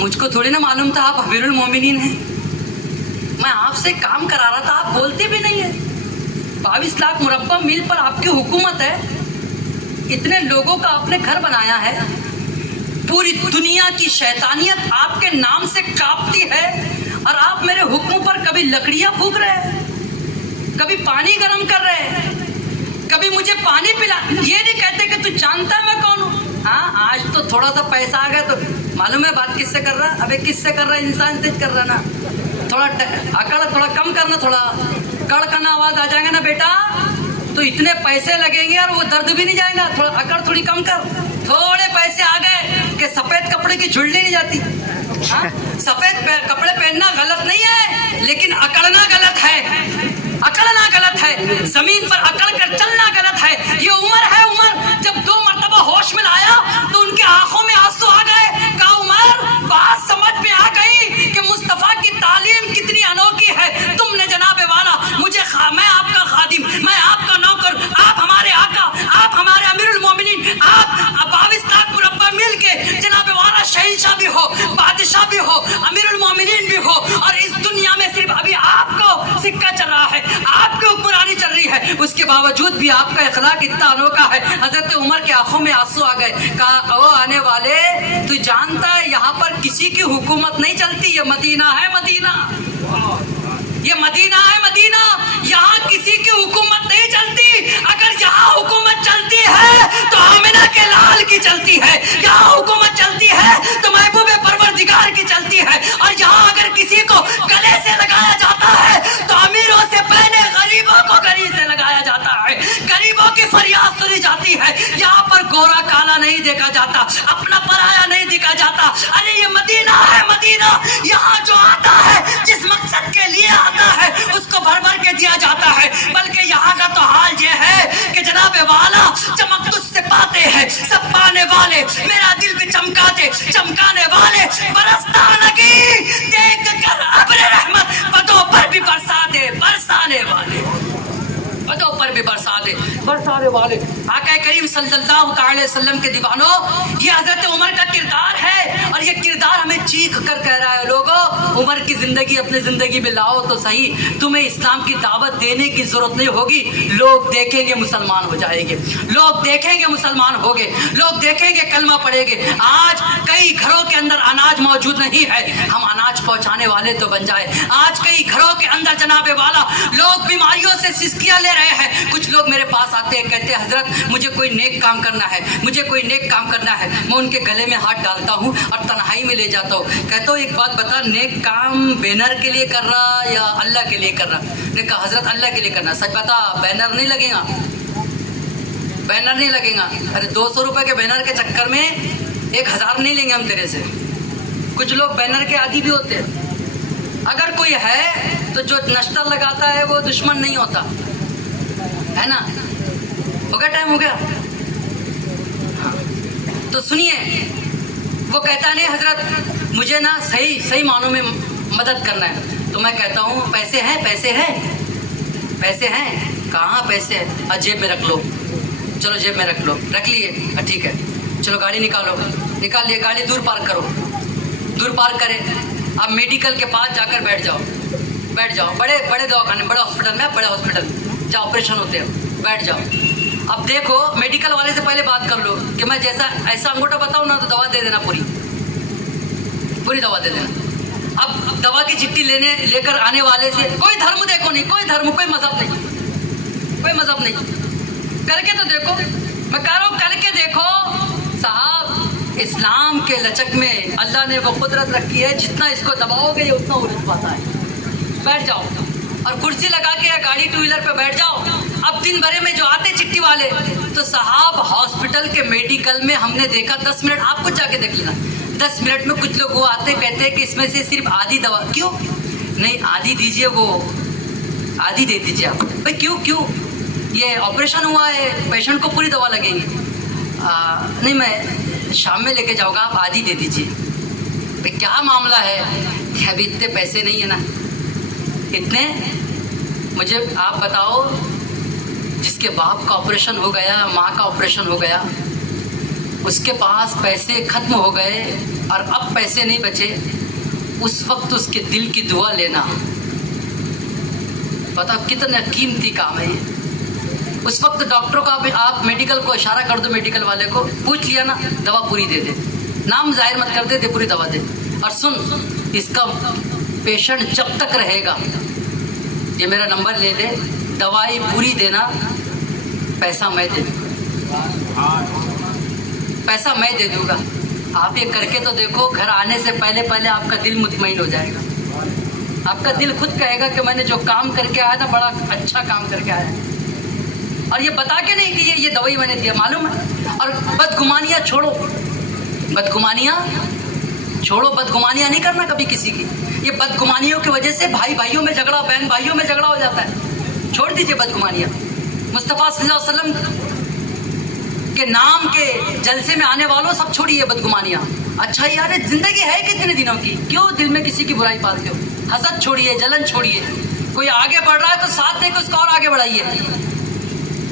مجھ کو تھوڑی نا معلوم تھا آپ امیر المومنین ہیں. میں آپ سے کام کرا رہا تھا, آپ بولتے بھی نہیں ہیں. 22 لاکھ مربع میل پر آپ کی حکومت ہے, اتنے لوگوں کا آپ نے گھر بنایا ہے, پوری دنیا کی شیطانیت آپ کے نام سے کانپتی ہے, اور آپ میرے حکم پر کبھی لکڑیاں پھونک رہے ہیں, کبھی پانی گرم کر رہے ہیں, کبھی مجھے پانی پلا. یہ نہیں کہتے کہ تو جانتا ہے میں کون ہوں. ہاں آج تو تھوڑا سا پیسہ آ گیا تو معلوم ہے بات کس سے کر رہا. ابے کس سے کر رہا ہے, انسان سے کر رہا نا. تھوڑا اکڑ تھوڑا کم کرنا, تھوڑا کڑ کرنا, آواز آ جائے گا نا بیٹا تو اتنے پیسے لگیں گے اور وہ درد بھی نہیں جائے گا. تھوڑا اکڑ تھوڑی کم کر. تھوڑے پیسے آ گئے کہ سفید کپڑے کی جھڑی نہیں جاتی. سفید کپڑے پہننا غلط نہیں ہے, لیکن اکڑنا غلط ہے. اکڑنا غلط ہے, زمین پر اکڑ کر چلنا غلط ہے. یہ عمر ہے, عمر جب 2 مرتبہ ہوش میں لایا تو ان کے آنکھوں میں آنسو آ گئے. کہا عمر بات سمجھ میں آ گئی کہ مصطفیٰ کی تعلیم کتنی انوکھی ہے. تم نے جناب والا مجھے میں آپ کا خادم, میں آپ کا نوکر, آپ ہمارے آقا, آپ ہمارے امیر المومنین, آپ 22 لاکھ مربع میل کے جناب والا شہنشاہ بھی ہو, بادشاہ بھی ہو, امیر المومنین بھی ہو, اور اس دنیا میں صرف ابھی آپ کو سکہ چل رہا ہے, آپ کی حکمرانی چل رہی ہے, اس کے باوجود بھی آپ کا اخلاق اتنا انوکھا ہے. حضرت عمر کے آنکھوں میں آنسو آ گئے. کہا او آنے والے, تو جانتا ہے یہاں پر کسی کی حکومت نہیں چلتی, یہ مدینہ ہے, مدینہ, یہ مدینہ ہے, مدینہ. یہاں کسی کی حکومت نہیں چلتی. اگر یہاں حکومت چلتی ہے تو آمنہ کے لال کی چلتی ہے, یہاں حکومت چلتی ہے تو محبوب پروردگار کی چلتی ہے. اور یہاں اگر کسی کو گلے سے لگایا جاتا ہے تو امیروں سے پہلے غریبوں کو گلی سے لگایا جاتا ہے, غریبوں کی فریاد سنی جاتی ہے. یہاں پر گورا کالا نہیں دیکھا جاتا, اپنا پرایا نہیں دیکھا جاتا. ارے یہ مدینہ ہے, مدینہ. یہاں جو آتا ہے جس مقصد کے لیے آتا ہے اس کو بھر بھر کے دیا جاتا ہے. بلکہ یہاں کا تو حال یہ ہے کہ جناب والا چمک تجھ سے پاتے ہیں سب پانے والے, میرا دل بھی چمکاتے چمکانے والے, برستا لگی دیکھ کر ابر رحمت, پدوں پر بھی برسا دے برسانے والے, پدوں پر بھی برسا دے برسانے والے. آقا کریم صلی اللہ تعالی وسلم کے دیوانوں, یہ حضرت عمر کا کردار ہے, اور یہ کردار ہمیں چیخ کر کہہ رہا ہے لوگوں عمر کی زندگی اپنی زندگی میں لاؤ تو صحیح. تمہیں اسلام کی دعوت دینے کی ضرورت نہیں ہوگی, لوگ دیکھیں گے مسلمان ہو جائیں گے, لوگ دیکھیں گے مسلمان ہوگے, لوگ دیکھیں گے کلمہ پڑھیں گے. آج کئی گھروں کے اندر اناج موجود نہیں ہے, ہم اناج پہنچانے والے تو بن جائے. آج کئی گھروں کے اندر جناب والا لوگ بیماریوں سے سسکیاں لے رہے ہیں. کچھ لوگ میرے پاس آتے ہیں, کہتے ہیں حضرت مجھے کوئی نیک کام کرنا ہے, مجھے کوئی نیک کام کرنا ہے. میں ان کے گلے میں ہاتھ ڈالتا ہوں اور تنہائی میں لے جاتا ہوں, کہتا ہوں ایک بات بتا, نیک کام بینر کے لیے کر رہا یا اللہ کے لیے کر رہا؟ نے کہا حضرت اللہ کے لیے کرنا. سچ بتا, بینر نہیں لگے گا, بینر نہیں لگے گا. ارے 200 روپے کے بینر کے چکر میں 1000 نہیں لیں گے ہم تیرے سے. کچھ لوگ بینر کے عادی بھی ہوتے ہیں. اگر کوئی ہے تو جو نشتر لگاتا ہے وہ دشمن نہیں ہوتا ہے نا. ہو گیا ٹائم, ہو گیا. تو سنیے, وہ کہتا نہیں حضرت مجھے نا صحیح معنوں میں مدد کرنا ہے. تو میں کہتا ہوں پیسے ہیں, پیسے ہیں, پیسے ہیں. کہاں پیسے ہیں؟ جیب میں رکھ لو. چلو جیب میں رکھ لو, رکھ لیے, ٹھیک ہے. چلو گاڑی نکالو, نکال لیے. گاڑی دور پارک کرو, دور پارک کرے. آپ میڈیکل کے پاس جا کر بیٹھ جاؤ, بیٹھ جاؤ. بڑے دواخانے, بڑے ہاسپٹل میں, بڑے ہاسپٹل جہاں آپریشن ہوتے ہیں, بیٹھ جاؤ. اب دیکھو میڈیکل والے سے پہلے بات کر لو کہ میں ایسا انگوٹھا بتاؤں نا تو دوا دے دینا, پوری دوا دے دینا. اب دوا کی چٹھی لے کر آنے والے سے کوئی دھرم دیکھو نہیں, کوئی دھرم, کوئی مذہب نہیں, کوئی مذہب نہیں. کر کے تو دیکھو, میں کہہ رہا ہوں کر کے دیکھو صاحب. اسلام کے لچک میں اللہ نے وہ قدرت رکھی ہے, جتنا اس کو دباؤ گے یہ اتنا الجھ پاتا ہے. بیٹھ جاؤ اور کرسی لگا کے یا گاڑی 2 ویلر پہ بیٹھ جاؤ. اب دن بھرے میں جو آتے چٹھی والے, تو صاحب ہاسپٹل کے میڈیکل میں ہم نے دیکھا 10 منٹ, آپ کو جا کے دیکھ لینا, 10 منٹ میں کچھ لوگ وہ آتے کہتے ہیں کہ اس میں سے صرف آدھی دوا. کیوں نہیں آدھی دیجئے, وہ آدھی دے دیجئے آپ. بھائی کیوں یہ آپریشن ہوا ہے, پیشنٹ کو پوری دوا لگیں گی. نہیں میں شام میں لے کے جاؤں گا, آپ آدھی دے دیجئے. بھائی کیا معاملہ ہے کہ ابھی اتنے پیسے نہیں ہیں نا, اتنے. مجھے آپ بتاؤ, جس کے باپ کا آپریشن ہو گیا, ماں کا آپریشن ہو گیا, اس کے پاس پیسے ختم ہو گئے اور اب پیسے نہیں بچے، اس وقت اس کے دل کی دعا لینا، پتہ کتنا قیمتی کام ہے یہ۔ اس وقت ڈاکٹر کا آپ میڈیکل کو اشارہ کر دو، میڈیکل والے کو پوچھ لیا نا، دوا پوری دے دے، نام ظاہر مت کر دے، پوری دوا دے، اور سن اس کا پیشنٹ جب تک رہے گا، یہ میرا نمبر لے لے، دوائی پوری دینا، پیسہ میں دے دوں، پیسہ میں دے دوں گا۔ آپ یہ کر کے تو دیکھو، گھر آنے سے پہلے آپ کا دل مطمئن ہو جائے گا، آپ کا دل خود کہے گا کہ میں نے جو کام کر کے آیا تھا بڑا اچھا کام کر کے آیا، اور یہ بتا کے نہیں کہ یہ دوائی میں نے دیا، معلوم ہے۔ اور بدگمانیاں چھوڑو، بدگمانیاں چھوڑو، بدگمانیاں نہیں کرنا کبھی کسی کی۔ یہ بدگمانیوں کی وجہ سے بھائی بھائیوں میں جھگڑا، بہن بھائیوں میں جھگڑا ہو جاتا ہے، چھوڑ دیجئے بدگمانیاں۔ مصطفیٰ صلی اللہ علیہ وسلم کے نام کے جلسے میں آنے والوں سب چھوڑیے بدگمانیاں۔ اچھا یار زندگی ہے کتنے دنوں کی، کیوں دل میں کسی کی برائی پالتے ہو؟ حسد چھوڑیے، جلن چھوڑیے۔ کوئی آگے بڑھ رہا ہے تو ساتھ دے کے اس کو اور آگے بڑھائیے،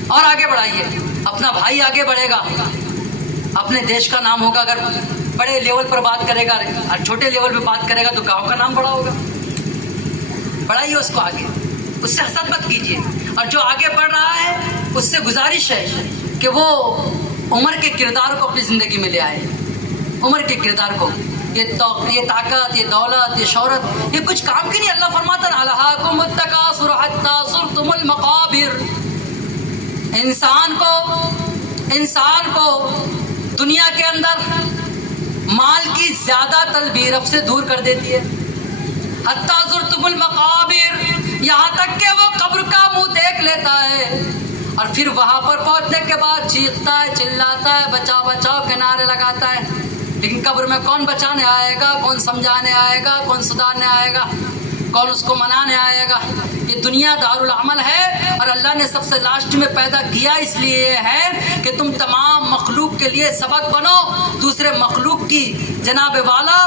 اور آگے بڑھائیے۔ اپنا بھائی آگے بڑھے گا، اپنے دیش کا نام ہوگا۔ اگر بڑے لیول پر بات کرے گا اور چھوٹے لیول پہ بات کرے گا تو گاؤں کا نام بڑا ہوگا۔ بڑھائیے اس کو آگے، اس سے حسد مت کیجیے۔ اور جو آگے بڑھ رہا ہے اس سے گزارش ہے کہ وہ عمر کے کردار کو اپنی زندگی میں لے آئے، عمر کے کردار کو۔ یہ طاقت، یہ دولت، یہ شہرت، یہ کچھ کام کی نہیں۔ اللہ فرماتا ہے الہاکم التکاثر حتی زرتم المقابر۔ انسان کو دنیا کے اندر مال کی زیادہ طلبی رب سے دور کر دیتی ہے۔ حتی زرتم المقابر، یہاں تک کہ وہ قبر کا منہ دیکھ لیتا ہے اور پھر وہاں پر پہنچنے کے بعد چیختا ہے، چلاتا ہے، بچاؤ بچاؤ کے نعرے لگاتا ہے، لیکن قبر میں کون بچانے آئے گا، کون سمجھانے آئے گا، کون سدھارنے آئے گا، کون اس کو منانے آئے گا؟ یہ دنیا دارالعمل ہے، اور اللہ نے سب سے لاسٹ میں پیدا کیا اس لیے ہے کہ تم تمام مخلوق کے لیے سبق بنو۔ دوسرے مخلوق کی جناب والا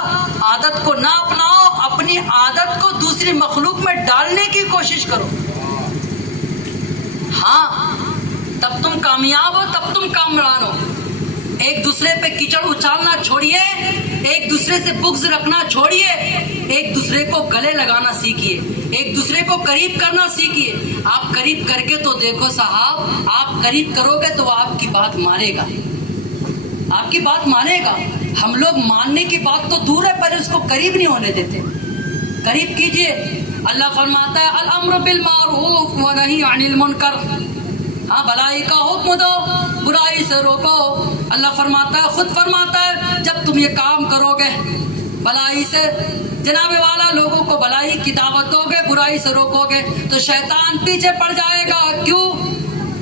عادت کو نہ اپناؤ، اپنی عادت کو دوسری مخلوق میں ڈالنے کی کوشش کرو۔ ہاں تب تم کامیاب ہو، تب تم کامران ہو۔ ایک دوسرے پہ کیچڑ اچھالنا چھوڑیے، ایک دوسرے سے بغض رکھنا چھوڑیے، ایک دوسرے کو گلے لگانا سیکھیے، ایک دوسرے کو قریب کرنا سیکھیے۔ آپ قریب کر کے تو دیکھو صاحب، آپ قریب کرو گے تو وہ آپ کی بات مانے گا، آپ کی بات مانے گا۔ ہم لوگ ماننے کی بات تو دور ہے، پر اس کو قریب نہیں ہونے دیتے۔ قریب کیجئے۔ اللہ فرماتا ہے الامر بالمعروف ونہی عن المنکر، ہاں بھلائی کا حکم دو، برائی سے روکو۔ اللہ فرماتا ہے، خود فرماتا ہے، جب تم یہ کام کرو گے، بھلائی سے جناب والا لوگوں کو بھلائی کی دعوت دو گے، برائی سے روکو گے، تو شیطان پیچھے پڑ جائے گا۔ کیوں؟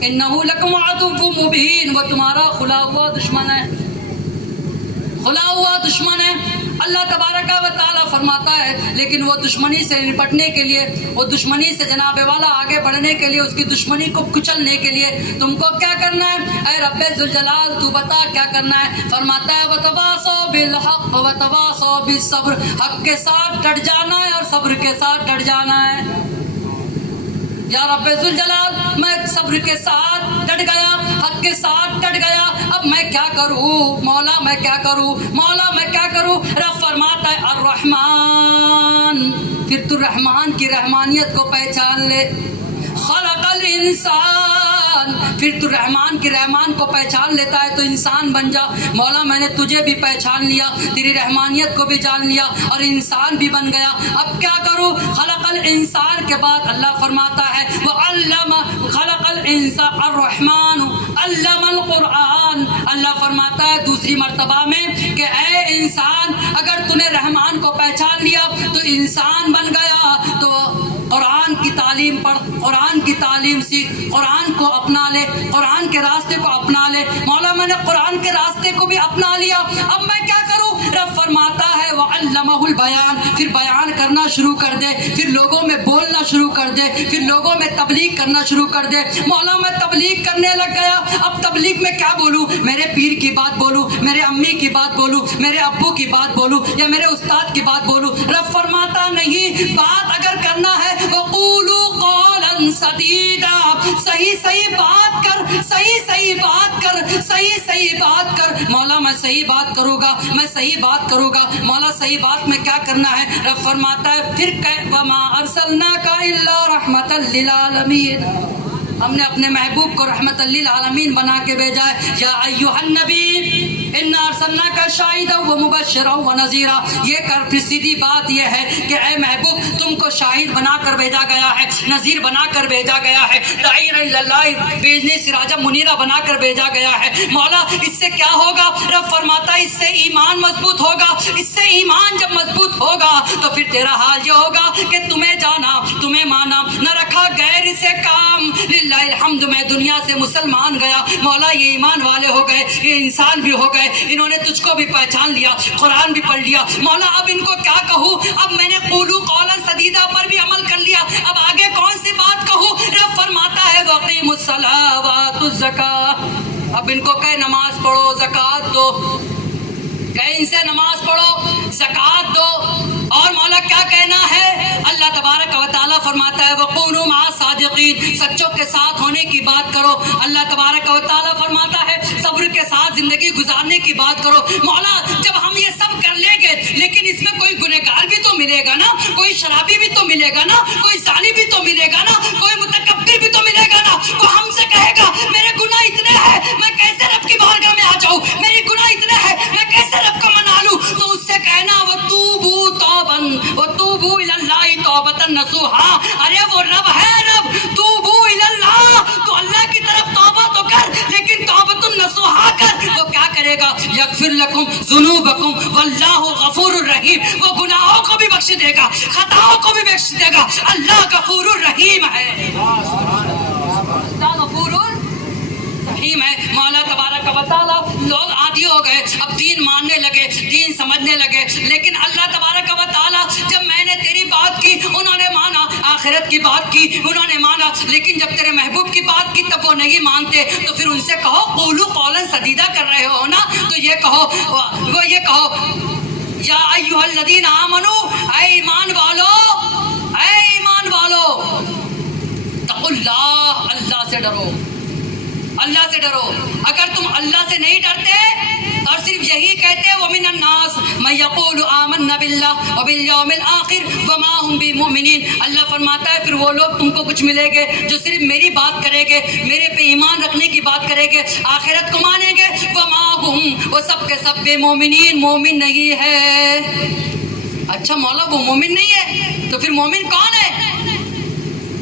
انہ لکم عدو مبین، وہ تمہارا کھلا ہوا دشمن ہے، کھلا ہوا دشمن ہے۔ اللہ تبارک و تعالیٰ فرماتا ہے، لیکن وہ دشمنی سے نپٹنے کے لیے، وہ دشمنی سے جناب والا آگے بڑھنے کے لیے، اس کی دشمنی کو کچلنے کے لیے تم کو کیا کرنا ہے؟ اے رب ذوالجلال تو بتا کیا کرنا ہے؟ فرماتا ہے وتواصوا بالحق وتواصوا بالصبر، حق کے ساتھ ڈٹ جانا ہے اور صبر کے ساتھ ڈٹ جانا ہے۔ یا رب ذوالجلال میں صبر کے ساتھ ڈٹ گیا، حق کے ساتھ ڈٹ گیا، اب میں کیا کروں مولا، میں کیا کروں مولا، میں کیا کروں؟ رب فرماتا ہے الرحمن، پھر تو رحمان کی رحمانیت کو پہچان لے۔ خلق الانسان، پھر تو رحمان کی رحمان کو پہچان لیتا ہے تو انسان بن جا۔ مولا میں نے تجھے بھی پہچان لیا، تیری رحمانیت کو بھی جان لیا اور انسان بھی بن گیا، اب کیا کروں؟ خلق الانسان کے بعد اللہ فرماتا ہے وعلم، خلق الانسان الرحمن علم القرآن۔ اللہ فرماتا ہے دوسری مرتبہ میں کہ اے انسان، اگر تو نے رحمان کو پہچان لیا تو انسان بن گیا، تو قرآن کی تعلیم پڑھ، قرآن کی تعلیم سیکھ، قرآن کو اپنا لے، قرآن کے راستے کو اپنا لے۔ مولا میں نے قرآن کے راستے کو بھی اپنا لیا، اب میں کیا کروں؟ رب فرماتا ہے وعلم علمہ البیان، پھر بیان کرنا شروع کر دے، پھر لوگوں میں بولنا شروع کر دے، پھر لوگوں میں تبلیغ کرنا شروع کر دے. مولا میں تبلیغ کرنے لگ گیا، اب تبلیغ میں کیا بولوں؟ میرے پیر کی بات بولوں، میرے امی کی بات بولوں، میرے ابو کی بات بولوں، یا میرے استاد کی بات بولوں؟ رب فرماتا نہیں، بات اگر کرنا ہے وَقُولُوا قَوْلًا سَدِيدًا، صحیح بات کر، صحیح بات کر، صحیح بات کر. مولا میں صحیح بات کروں گا، میں صحیح بات کروں گا. مولا صحیح بات میں کیا کرنا ہے؟ رب فرماتا ہے پھر وَمَا أَرْسَلْنَاكَ إِلَّا رَحْمَةً لِّلْعَالَمِينَ، ہم نے اپنے محبوب کو رحمت للعالمین بنا کے بھیجا ہے. یا ایھا النبی انا ارسلناک شاہدا ومبشرا ونذیرا. یہ کر، پھر سیدھی بات یہ ہے کہ اے محبوب تم کو شاہد بنا کر بھیجا گیا ہے، نذیر بنا کر بھیجا گیا ہے، داعی الی اللہ بإذن سراجا منیرا بنا کر بھیجا گیا ہے. مولا اس سے کیا ہوگا؟ رب فرماتا ہے اس سے ایمان مضبوط ہوگا. اس سے ایمان جب مضبوط ہوگا تو پھر تیرا حال یہ ہوگا کہ تمہیں جانا، تمہیں مانا، نہ رکھا غیر سے کام. للہ الحمد میں دنیا سے مسلمان گیا، مولا یہ ایمان والے ہو گئے، یہ انسان بھی ہو گئے، انہوں نے تجھ کو بھی پہچان لیا، قرآن بھی پڑھ لیا. مولا اب ان کو کیا کہوں؟ اب میں نے قولوا قولا سدیدا پر بھی عمل کر لیا، اب آگے کون سی بات کہوں؟ رب فرماتا ہے وَأَقِیمُوا الصَّلَاةَ وَآتُوا الزَّکَاةَ. اب ان کو کہے نماز پڑھو، زکوٰۃ دو، کہے ان سے نماز پڑھو، زکوٰۃ دو. اور مولا کیا کہنا ہے؟ اللہ تبارک و تعالیٰ فرماتا ہے وَقُولُوا مَعَ الصَّادِقِينَ، سچوں کے ساتھ ہونے کی بات کرو. اللہ تبارک و تعالیٰ فرماتا ہے صبر کے ساتھ زندگی گزارنے کی بات کرو. مولا جب ہم یہ سب کر لیں گے لیکن اس میں کوئی گنہگار بھی تو ملے گا نا، کوئی شرابی بھی تو ملے گا نا، کوئی زانی بھی تو ملے گا نا، کوئی متکبر بھی تو ملے گا نا. وہ ہم سے کہے گا میرے گناہ اتنے ہیں میں کیسے رب کی بارگاہ میں آ جاؤں، میری گناہ اتنے ہیں میں کیسے رب کو منا لوں؟ تو اس سے کہنا وَتُوبُوا تَوْبًا وَتُوبُوا إِلَى اللَّهِ تَوْبَةً نَصُوحًا. ارے وہ رب ہے، رب توبوا إِلَى اللَّهِ، تو اللہ کی طرف توبہ تو کر، لیکن توبۃ النصوحا کر. وہ کیا کرے گا؟ یغفر لکم ذنوبکم واللہ غفور الرحیم. وہ گناہوں کو بھی بخش دے گا، خطاؤں کو بھی بخش دے گا. اللہ غفور الرحیم ہے، اللہ غفور الرحیم ہے. مولا تبارک و تعالیٰ لوگ عادی ہو گئے، اب دین ماننے لگے، دین سمجھنے لگے. لیکن اللہ تبارک و تعالیٰ جب میں نے تیری بات کی انہوں نے مانا، آخرت کی بات کی انہوں نے مانا، لیکن جب تیرے محبوب کی بات کی تب وہ نہیں مانتے. تو پھر ان سے کہو قولوا قولا سدیدا کر رہے ہو نا، تو یہ کہو، وہ یہ کہو یا ایھا الذین آمنوا، اے ایمان والو، اے ایمان والو، اتقوا اللہ، اللہ سے ڈرو، اللہ سے ڈرو. اگر تم اللہ سے نہیں ڈرتے اور صرف یہی کہتے وَمِنَ النَّاسِ مَن يَقُولُ آمَنَّا بِاللَّهِ وَبِالْيَوْمِ الْآخِرِ وَمَا هُمْ بِمُؤْمِنِينَ. اللہ فرماتا ہے پھر وہ لوگ تم کو کچھ ملیں گے جو صرف میری بات کریں گے، میرے پہ ایمان رکھنے کی بات کریں گے، آخرت کو مانیں گے. وَمَا هُمْ، وہ سب کے سب بِمُؤْمِنِينَ، مومن نہیں ہے. اچھا مولا وہ مومن نہیں ہے تو پھر مومن کون ہے؟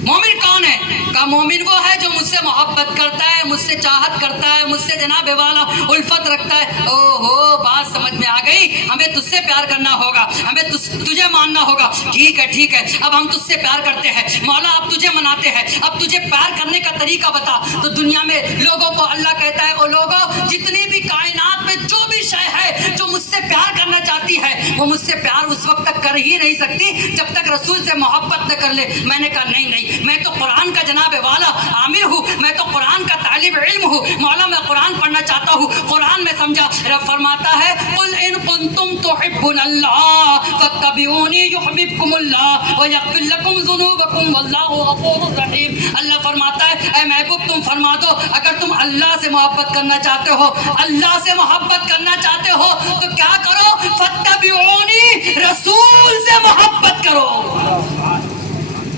مومن کون ہے؟ کہا مومن وہ ہے جو مجھ سے محبت کرتا ہے، مجھ سے چاہت کرتا ہے، مجھ سے جناب والا الفت رکھتا ہے. او ہو بات سمجھ میں آ گئی، ہمیں تجھ سے پیار کرنا ہوگا، ہمیں تجھے ماننا ہوگا. ٹھیک ہے ٹھیک ہے، اب ہم تجھ سے پیار کرتے ہیں مولا، اب تجھے مناتے ہیں، اب تجھے پیار کرنے کا طریقہ بتا. تو دنیا میں لوگوں کو اللہ کہتا ہے او لوگوں جتنی بھی کائنات میں جو بھی شے ہے جو مجھ سے پیار کرنا چاہتی ہے وہ مجھ سے پیار اس وقت تک کر ہی نہیں سکتی جب تک رسول سے محبت نہ کر لے. میں نے کہا نہیں، میں تو قرآن کا جناب والا عامل ہوں، میں تو قرآن کا طالب علم ہوں مولا، میں قرآن پڑھنا چاہتا ہوں، قرآن میں سمجھا. رب فرماتا ہے قل ان کنتم تحبون اللہ فاتبعونی یحببکم اللہ ویغفر لکم ذنوبکم واللہ غفور رحیم. اللہ فرماتا ہے اے محبوب تم فرما دو اگر تم اللہ سے محبت کرنا چاہتے ہو، اللہ سے محبت کرنا چاہتے ہو تو کیا کرو؟ فاتبعونی، رسول سے محبت کرو.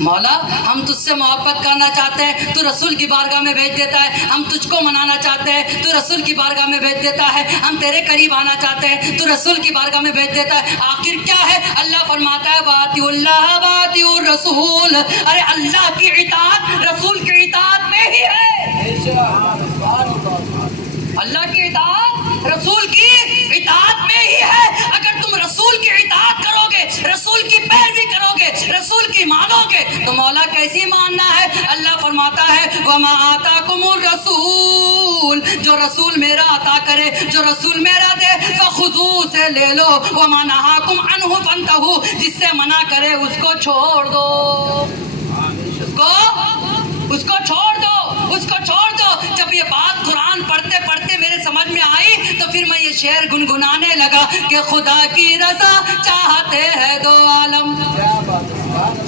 مولا ہم تجھ سے محبت کرنا چاہتے ہیں تو رسول کی بارگاہ میں بھیج دیتا ہے، ہم تجھ کو منانا چاہتے ہیں تو رسول کی بارگاہ میں بھیج دیتا ہے، ہم تیرے قریب آنا چاہتے ہیں تو رسول کی بارگاہ میں بھیج دیتا ہے. آخر کیا ہے؟ اللہ فرماتا ہے وَأَطِیعُوا اللَّهَ وَأَطِیعُوا الرَّسُولَ. ارے اللہ کی اطاعت رسول کی اطاعت میں ہی ہے، اللہ کی اطاعت رسول کی اطاعت میں ہی ہے. اگر تم رسول کی اطاعت کرو گے، رسول کی پیروی کرو گے، رسول کی مانو گے تو مولا کیسی ماننا ہے؟ اللہ فرماتا ہے وَمَا آتَاكُمُ الرَّسُولُ رسول، جو رسول میرا عطا کرے، جو رسول میرا دے، فخذو سے لے لو، وما نہاکم عنہ فانتہو، جس سے منع کرے اس کو چھوڑ دو، اس کو چھوڑ دو، اس کو چھوڑ دو۔ جب یہ بات قرآن پڑھتے پڑھتے میرے سمجھ میں آئی تو پھر میں یہ شعر گنگنانے لگا کہ خدا کی رضا چاہتے ہیں دو عالم،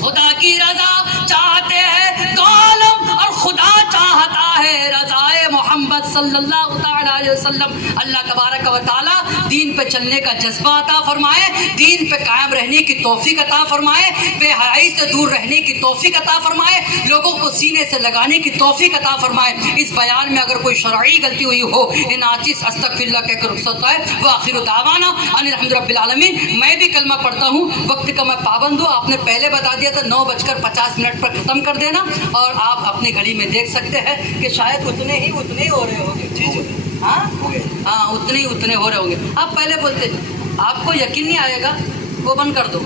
خدا کی رضا چاہتے ہیں دو عالم، اور خدا چاہتا ہے رضائے محمد صلی اللہ تعالیٰ علیہ وسلم۔ اللہ تبارک و تعالیٰ دین پہ چلنے کا جذبہ عطا فرمائے، دین پہ قائم رہنے کی توفیق عطا فرمائے، بے حیائی سے دور رہنے کی توفیق عطا فرمائے، لوگوں کو سینے سے لگانے کی توفیق عطا فرمائے۔ اس بیان میں اگر کوئی شرعی غلطی ہوئی ہو، ناچس استغفر اللہ کہہ کر رخصت ہے۔ وآخر دعوانا ان الحمد رب العالمین۔ میں بھی کلمہ پڑھتا ہوں، وقت کا میں پابند ہوں، آپ نے پہلے بتا دیا تھا 9:50 پر ختم کر دینا، اور آپ اپنی گھڑی میں دیکھ سکتے ہیں کہ شاید اتنے ہی ہو رہے ہوں گے۔ ہاں اتنے ہی ہو رہے ہوں گے۔ آپ پہلے بولتے، آپ کو یقین نہیں آئے گا، وہ بند کر دو۔